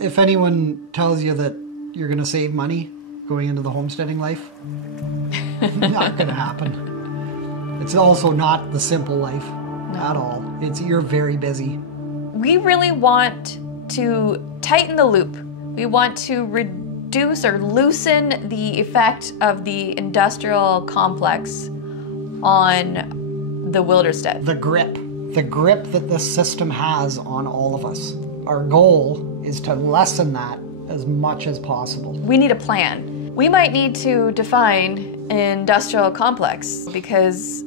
If anyone tells you that you're going to save money going into the homesteading life, not going to happen. It's also not the simple life at all. You're very busy. We really want to tighten the loop. We want to reduce or loosen the effect of the industrial complex on the Wilderstead. The grip that this system has on all of us. Our goal is to lessen that as much as possible. We need a plan. We might need to define an industrial complex, because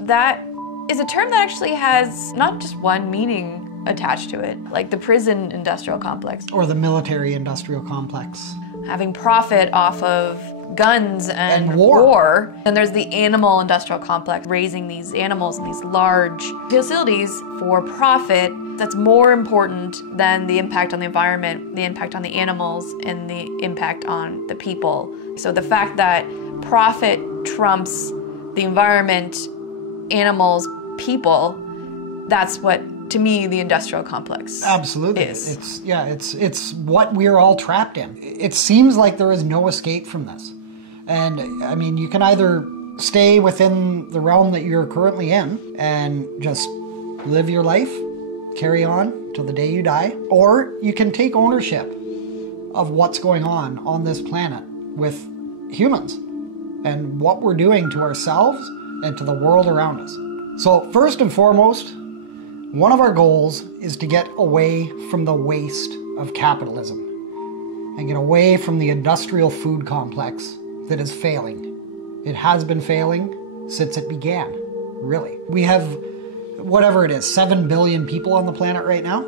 that is a term that actually has not just one meaning attached to it, like the prison industrial complex. Or the military industrial complex. Having profit off of guns and war. And there's the animal industrial complex, raising these animals in these large facilities for profit. That's more important than the impact on the environment, the impact on the animals, and the impact on the people. So the fact that profit trumps the environment, animals, people, that's what, to me, the industrial complex absolutely is. It's what we're all trapped in. It seems like there is no escape from this. And I mean, you can either stay within the realm that you're currently in and just live your life, carry on till the day you die, or you can take ownership of what's going on this planet with humans and what we're doing to ourselves and to the world around us. So first and foremost, one of our goals is to get away from the waste of capitalism and get away from the industrial food complex that is failing. It has been failing since it began, really. We have, whatever it is, 7 billion people on the planet right now.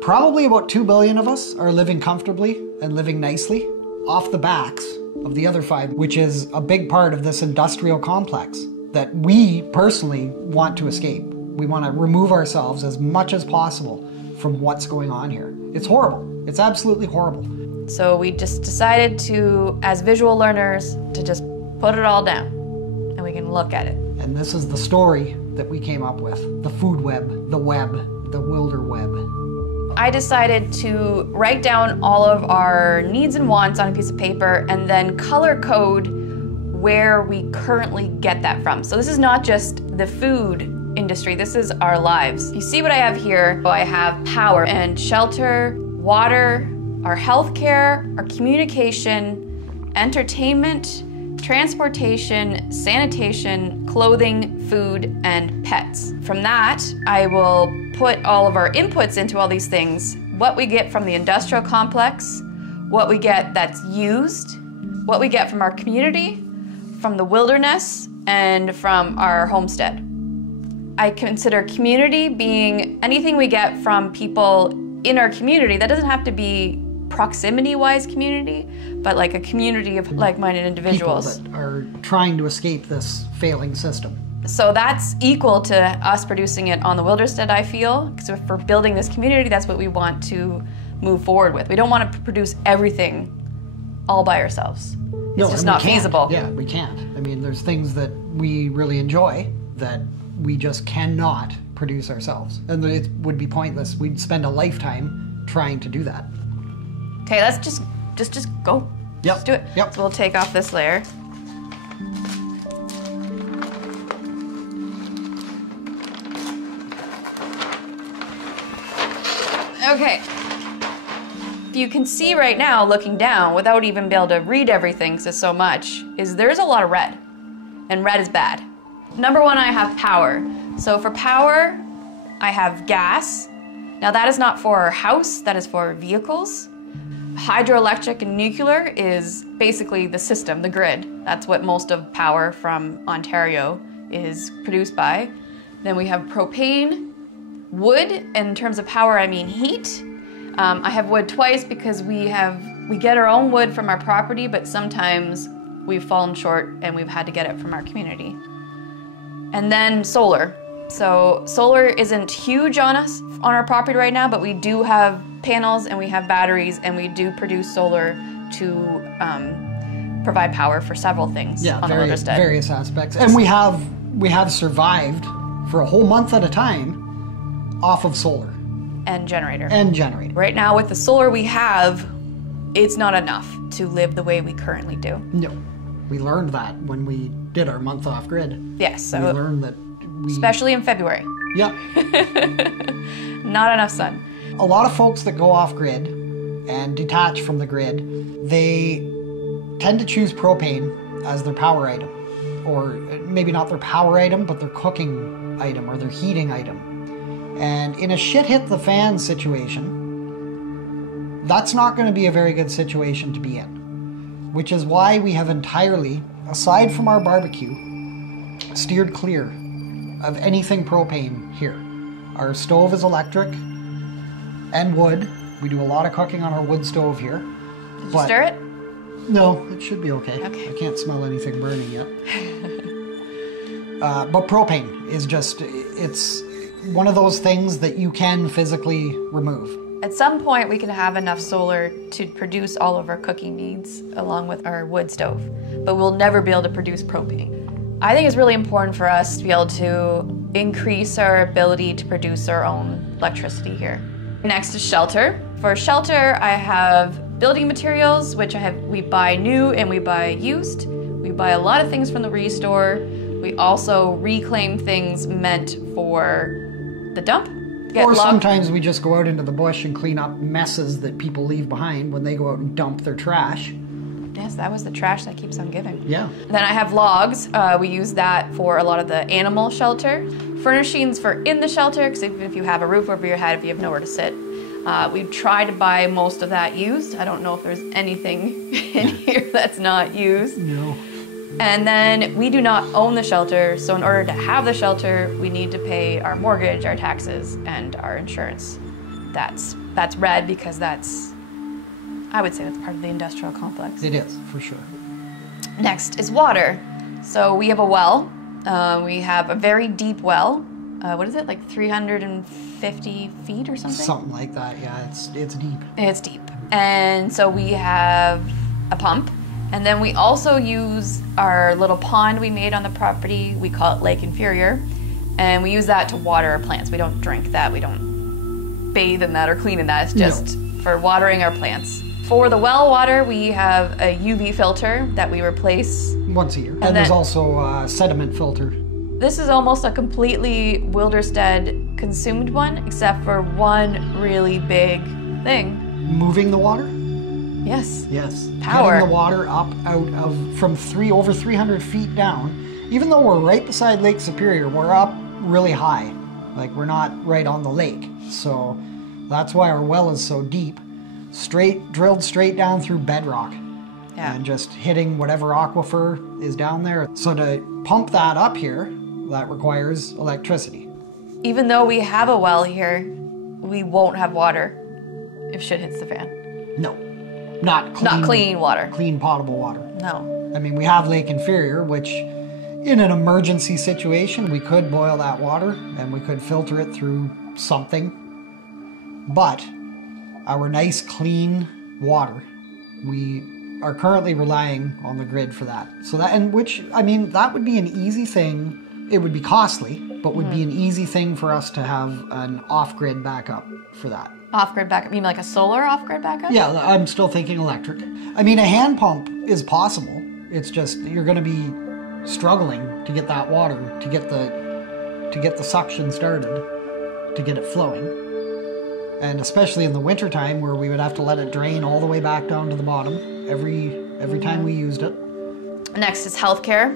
Probably about 2 billion of us are living comfortably and living nicely off the backs of the other 5, which is a big part of this industrial complex that we personally want to escape. We want to remove ourselves as much as possible from what's going on here. It's horrible. It's absolutely horrible. So we just decided to, as visual learners, to just put it all down and we can look at it. And this is the story that we came up with. The food web, the wilder web. I decided to write down all of our needs and wants on a piece of paper and then color code where we currently get that from. So this is not just the food industry, this is our lives. You see what I have here? I have power and shelter, water, our healthcare, our communication, entertainment, transportation, sanitation, clothing, food, and pets. From that, I will put all of our inputs into all these things, what we get from the industrial complex, what we get that's used, what we get from our community, from the wilderness, and from our homestead. I consider community being anything we get from people in our community. That doesn't have to be proximity-wise community, but like a community of like-minded individuals. People that are trying to escape this failing system. So that's equal to us producing it on the Wilderstead, I feel. Because if we're building this community, that's what we want to move forward with. We don't want to produce everything all by ourselves. It's just not feasible. Yeah, we can't. I mean, there's things that we really enjoy that we just cannot produce ourselves. And it would be pointless. We'd spend a lifetime trying to do that. Okay, let's just go. Yep. Let's do it. Yep. So we'll take off this layer. Okay. You can see right now, looking down, without even being able to read everything, because it's so much, is there's a lot of red. And red is bad. Number one, I have power. So for power, I have gas. Now that is not for our house, that is for vehicles. Hydroelectric and nuclear is basically the system, the grid. That's what most of power from Ontario is produced by. Then we have propane, wood, and in terms of power, I mean heat. I have wood twice because we get our own wood from our property, but sometimes we've fallen short and we've had to get it from our community. And then solar. So solar isn't huge on us, on our property right now, but we do have panels and we have batteries and we do produce solar to provide power for several things on the Wilderstead. Various aspects. And we have survived for a whole month at a time off of solar. And generator. And generator. Right now with the solar we have, it's not enough to live the way we currently do. No. We learned that when we did our month off grid. Yes. So we learned that especially in February. Yeah. Not enough sun. A lot of folks that go off grid and detach from the grid, they tend to choose propane as their power item. Or maybe not their power item, but their cooking item or their heating item. And in a shit hit the fan situation, that's not going to be a very good situation to be in. Which is why we have entirely, aside from our barbecue, steered clear of anything propane here. Our stove is electric and wood. We do a lot of cooking on our wood stove here. Did you stir it? No, it should be okay. I can't smell anything burning yet. But propane is just, it's one of those things that you can physically remove. At some point we can have enough solar to produce all of our cooking needs along with our wood stove, but we'll never be able to produce propane. I think it's really important for us to be able to increase our ability to produce our own electricity here. Next is shelter. For shelter, I have building materials, which we buy new and we buy used. We buy a lot of things from the restore. We also reclaim things meant for the dump. Or sometimes we just go out into the bush and clean up messes that people leave behind when they go out and dump their trash. Yes, that was the trash that keeps on giving. Yeah. Then I have logs. We use that for a lot of the animal shelter. Furnishings for in the shelter, because if you have a roof over your head, if you have nowhere to sit. We try to buy most of that used. I don't know if there's anything in here that's not used. No. And then we do not own the shelter, so in order to have the shelter, we need to pay our mortgage, our taxes, and our insurance. That's red because I would say that's part of the industrial complex. It is, for sure. Next is water. So we have a well. We have a very deep well. What is it, like 350 feet or something? Something like that, yeah, it's deep. It's deep. And so we have a pump. And then we also use our little pond we made on the property. We call it Lake Inferior. And we use that to water our plants. We don't drink that. We don't bathe in that or clean in that. It's just for watering our plants. For the well water, we have a UV filter that we replace once a year. And there's also a sediment filter. This is almost a completely Wilderstead consumed one, except for one really big thing. Moving the water? Yes. Yes. Power. Getting the water up out of from over 300 feet down. Even though we're right beside Lake Superior, we're up really high. Like we're not right on the lake. So that's why our well is so deep. Drilled straight down through bedrock. Yeah. And just hitting whatever aquifer is down there. So to pump that up here, that requires electricity. Even though we have a well here, we won't have water if shit hits the fan. No. Not clean water. Clean potable water. No. I mean, we have Lake Inferior, which in an emergency situation, we could boil that water and we could filter it through something. But our nice clean water, we are currently relying on the grid for that. So that, and which, I mean, that would be an easy thing. It would be costly, but would be an easy thing for us to have an off-grid backup for that. Off-grid backup? You mean like a solar off-grid backup? Yeah, I'm still thinking electric. I mean, a hand pump is possible. It's just you're going to be struggling to get that water, to get the suction started, to get it flowing. And especially in the wintertime where we would have to let it drain all the way back down to the bottom every time we used it. Next is healthcare.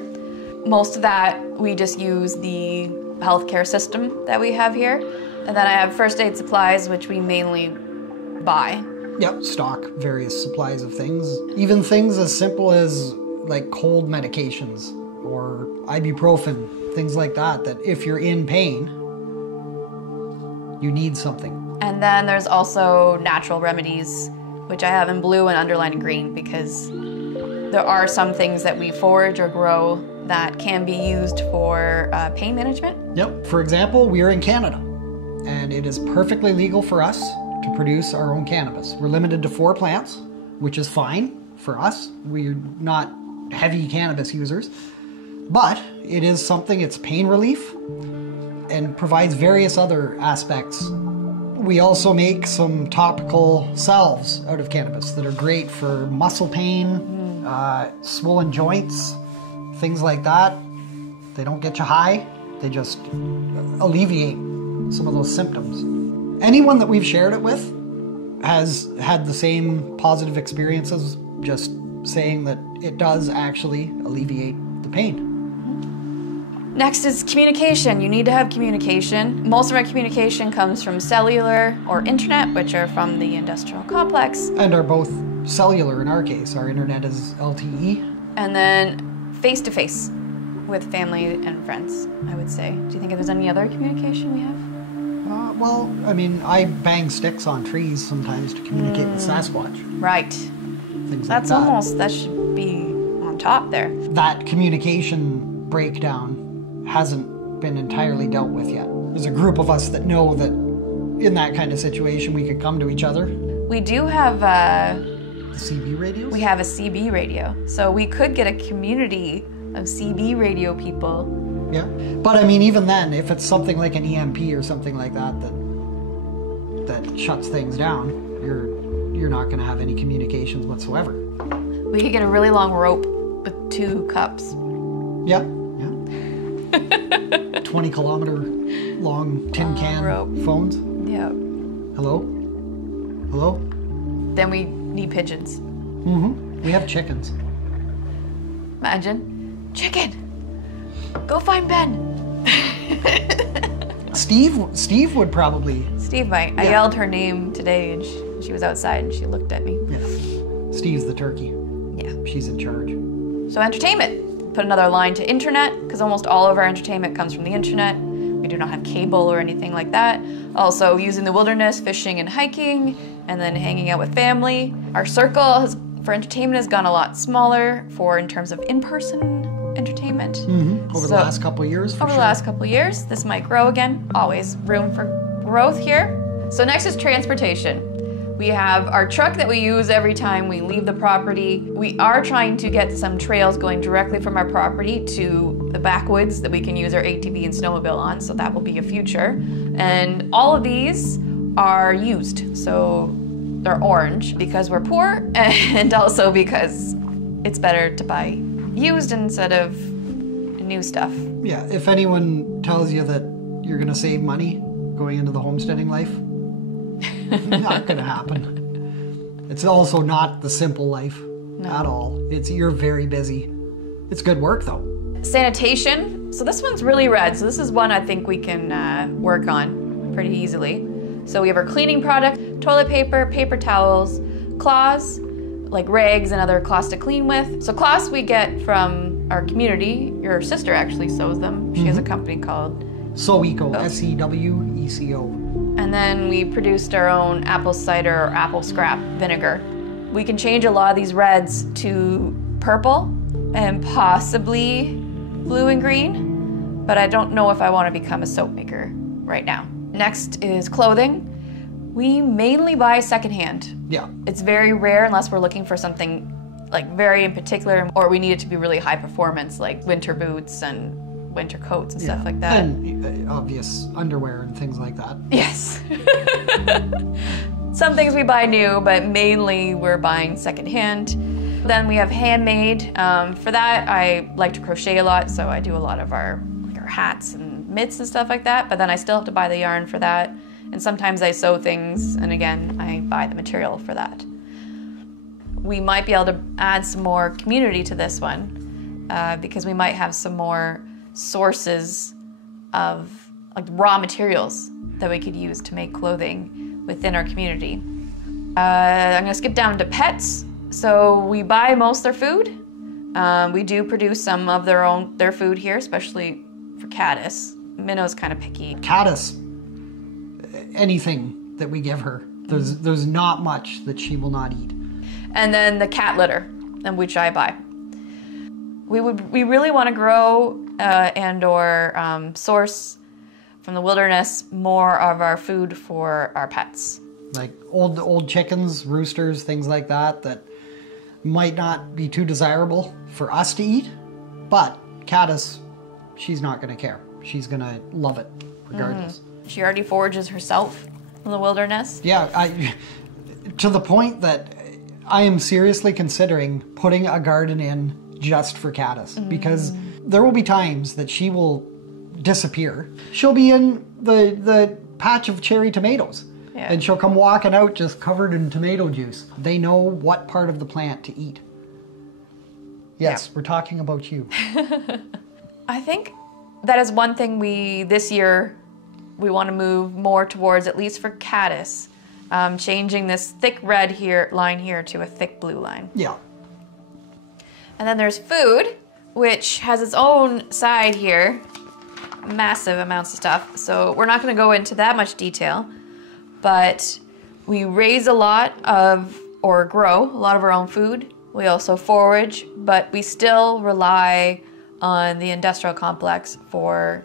Most of that, we just use the healthcare system that we have here. And then I have first aid supplies, which we mainly buy. Yep, stock various supplies of things. Even things as simple as like cold medications or ibuprofen, things like that, that if you're in pain, you need something. And then there's also natural remedies, which I have in blue and underlined in green because there are some things that we forage or grow that can be used for pain management. Yep. For example, we are in Canada, and it is perfectly legal for us to produce our own cannabis. We're limited to 4 plants, which is fine for us. We're not heavy cannabis users, but it is something, it's pain relief and provides various other aspects We also make some topical salves out of cannabis that are great for muscle pain, swollen joints, things like that. They don't get you high, they just alleviate some of those symptoms. Anyone that we've shared it with has had the same positive experiences, just saying that it does actually alleviate the pain. Next is communication. You need to have communication. Most of our communication comes from cellular or internet, which are from the industrial complex. And are both cellular in our case. Our internet is LTE. And then face-to-face with family and friends, I would say. Do you think if there's any other communication we have? Well, I mean, I bang sticks on trees sometimes to communicate with Sasquatch. Right. Things That's like that. Almost, that should be on top there. That communication breakdown hasn't been entirely dealt with yet. There's a group of us that know that in that kind of situation we could come to each other. We do have The CB radios? we have a CB radio, so we could get a community of CB radio people. Yeah. But I mean, even then, if it's something like an EMP or something like that that shuts things down, you're not going to have any communications whatsoever. We could get a really long rope with 2 cups. Yeah. 20-kilometer long tin can rope. phones. Yeah. Hello? Hello? Then we need pigeons. We have chickens. Imagine. Chicken! Go find Ben! Steve would probably. Steve might. I yelled her name today and she was outside and she looked at me. Yeah. Steve's the turkey. Yeah. She's in charge. So entertainment. Put another line to internet, because almost all of our entertainment comes from the internet. We do not have cable or anything like that. Also, using the wilderness, fishing and hiking, and then hanging out with family. Our circle for entertainment has gone a lot smaller in terms of in-person entertainment. Over the last couple of years, for Over sure. the last couple of years. This might grow again. Always room for growth here. So next is transportation. We have our truck that we use every time we leave the property. We are trying to get some trails going directly from our property to the backwoods that we can use our ATV and snowmobile on, so that will be a future. And all of these are used, so they're orange because we're poor and also because it's better to buy used instead of new stuff. Yeah, if anyone tells you that you're going to save money going into the homesteading life, not going to happen. It's also not the simple life at all. You're very busy. It's good work though. Sanitation. So this one's really red. So this is one I think we can work on pretty easily. So we have our cleaning product, toilet paper, paper towels, cloths, like rags and other cloths to clean with. So cloths we get from our community. Your sister actually sews them. She has a company called Seweco, Seweco. And then we produced our own apple cider or apple scrap vinegar. We can change a lot of these reds to purple and possibly blue and green, but I don't know if I want to become a soap maker right now. Next is clothing. We mainly buy secondhand. Yeah. It's very rare unless we're looking for something like very in particular, or we need it to be really high performance, like winter boots and winter coats and stuff like that. And obvious underwear and things like that. Yes. Some things we buy new, but mainly we're buying secondhand. Then we have handmade. For that, I like to crochet a lot, so I do a lot of our hats and mitts and stuff like that, but then I still have to buy the yarn for that. And sometimes I sew things, and again, I buy the material for that. We might be able to add some more community to this one, because we might have some more sources of raw materials that we could use to make clothing within our community. I'm gonna skip down to pets. So we buy most their food. We do produce some of their food here, especially for Caddis. Minnow's kind of picky. Caddis, anything that we give her, there's not much that she will not eat. And then the cat litter, which I buy. We really want to grow and/or source from the wilderness more of our food for our pets. Like old chickens, roosters, things like that might not be too desirable for us to eat, but Caddis, she's not going to care. She's going to love it regardless. She already forages herself in the wilderness. Yeah, to the point that I am seriously considering putting a garden in just for Caddis, because there will be times that she will disappear. She'll be in the patch of cherry tomatoes, and she'll come walking out just covered in tomato juice. They know what part of the plant to eat. Yes, we're talking about you. I think that is one thing this year we want to move more towards, at least for Caddis, changing this thick red line here to a thick blue line. Yeah. And then there's food, which has its own side here, massive amounts of stuff. So we're not going to go into that much detail, but we raise a lot of, or grow a lot of our own food. We also forage, but we still rely on the industrial complex for,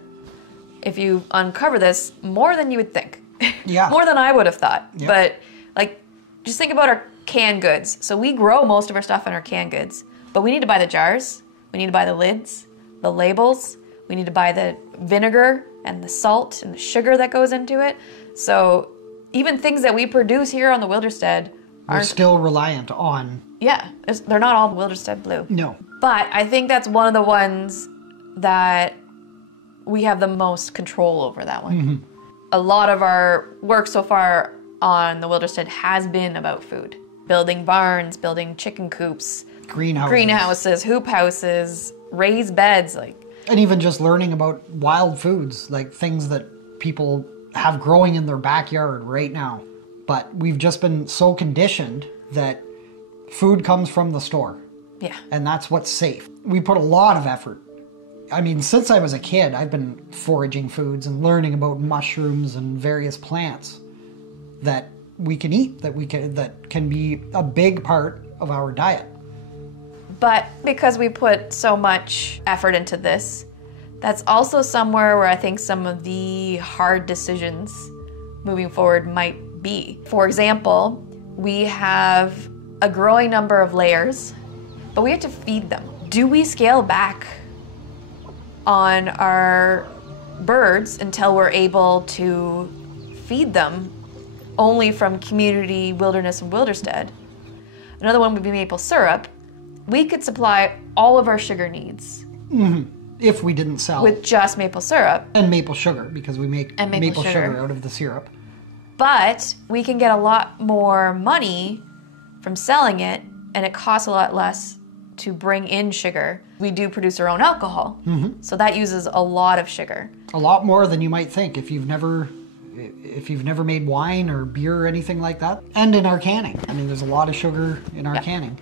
if you uncover this, more than you would think. Yeah. More than I would have thought. Yep. But like, just think about our canned goods. So we grow most of our stuff in our canned goods, but we need to buy the jars, we need to buy the lids, the labels, we need to buy the vinegar and the salt and the sugar that goes into it. So even things that we produce here on the Wilderstead are still reliant on. Yeah, they're not all Wilderstead blue. No. But I think that's one of the ones that we have the most control over, that one. Mm-hmm. A lot of our work so far on the Wilderstead has been about food. Building barns, building chicken coops, greenhouses, hoop houses, raised beds, and even just learning about wild foods, like things that people have growing in their backyard right now. But we've just been so conditioned that food comes from the store. Yeah. And that's what's safe. We put a lot of effort. I mean, since I was a kid, I've been foraging foods and learning about mushrooms and various plants that we can eat, that can be a big part of our diet. But because we put so much effort into this, that's also somewhere where I think some of the hard decisions moving forward might be. For example, we have a growing number of layers, but we have to feed them. Do we scale back on our birds until we're able to feed them only from community, wilderness, and Wilderstead? Another one would be maple syrup. We could supply all of our sugar needs. Mm-hmm. If we didn't sell. With just maple syrup. And maple sugar, because we make maple sugar out of the syrup. But we can get a lot more money from selling it, and it costs a lot less to bring in sugar. We do produce our own alcohol, so that uses a lot of sugar. A lot more than you might think if you've never made wine or beer or anything like that. And in our canning. I mean, there's a lot of sugar in our canning.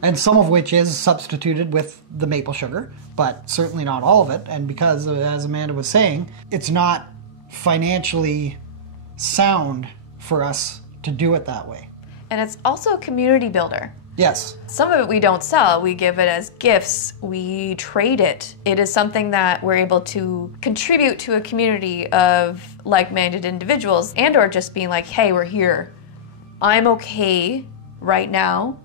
And some of which is substituted with the maple sugar, but certainly not all of it. And because, as Amanda was saying, it's not financially sound for us to do it that way. And it's also a community builder. Yes. Some of it we don't sell. We give it as gifts. We trade it. It is something that we're able to contribute to a community of like-minded individuals, and or just being like, hey, we're here. I'm okay right now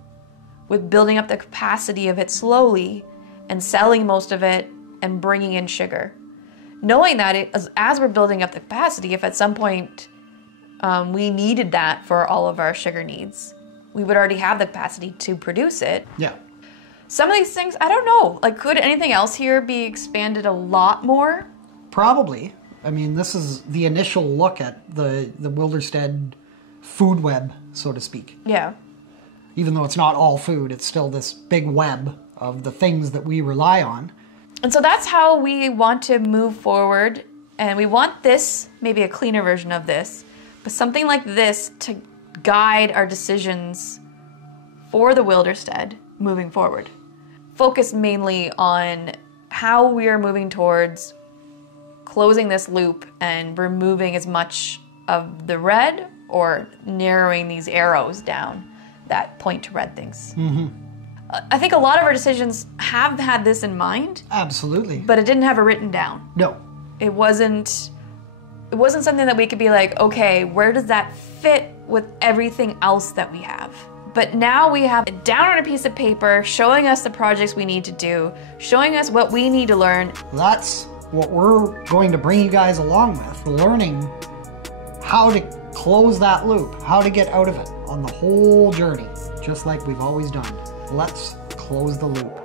with building up the capacity of it slowly and selling most of it and bringing in sugar. Knowing that as we're building up the capacity, if at some point we needed that for all of our sugar needs, we would already have the capacity to produce it. Yeah. Some of these things, I don't know. Like, could anything else here be expanded a lot more? Probably. I mean, this is the initial look at the Wilderstead food web, so to speak. Yeah. Even though it's not all food, it's still this big web of the things that we rely on. And so that's how we want to move forward. And we want this, maybe a cleaner version of this, but something like this to guide our decisions for the Wilderstead moving forward. Focus mainly on how we are moving towards closing this loop and removing as much of the red or narrowing these arrows down that point to red things. Mm-hmm. I think a lot of our decisions have had this in mind. Absolutely. But it didn't have it written down. No. It wasn't something that we could be like, okay, where does that fit with everything else that we have? But now we have it down on a piece of paper, showing us the projects we need to do, showing us what we need to learn. That's what we're going to bring you guys along with, learning how to close that loop, how to get out of it on the whole journey, just like we've always done. Let's close the loop.